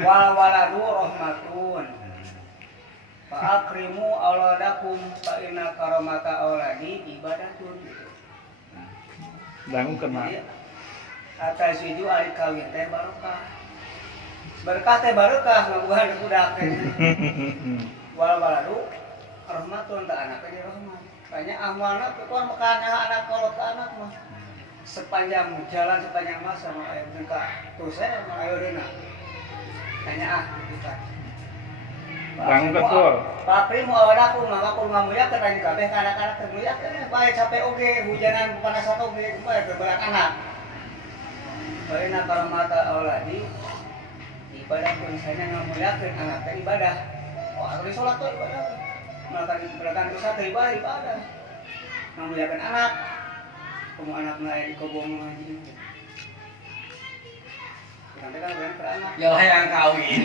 Wal waladu rahmatun. Fa akrimu auladakum fa inna karamata auladi ibadatun. Dangu kena. Atas itu ari kawin teh barokah. Berkah teh barokah ngabuhan budak teh. Wal waladu rahmatun ta anak teh rahmat. Banyak amalna teh kuar makanya anak kolot anak mah. Sepanjang jalan sepanjang masa mah aya engka tuh saya mah ayeuna. Tanya kita. Dangu betul. Papri mau awadaku mama ku ngamuya ketanya kabeh ka anak-anak teh mulia teh bae capek oge hujanan panas oge bae beberat anak. Baina karamata auladi ibadah pun saya ngamuyakeun anak teh ibadah. Oh, harus salat tuh ibadah. Melakukan dosa teh ibadah. Ngamuyakeun anak. Kamu anakna aya di kobong ngaji. Nanti kan beran ke anak. Ya lah yang kawin.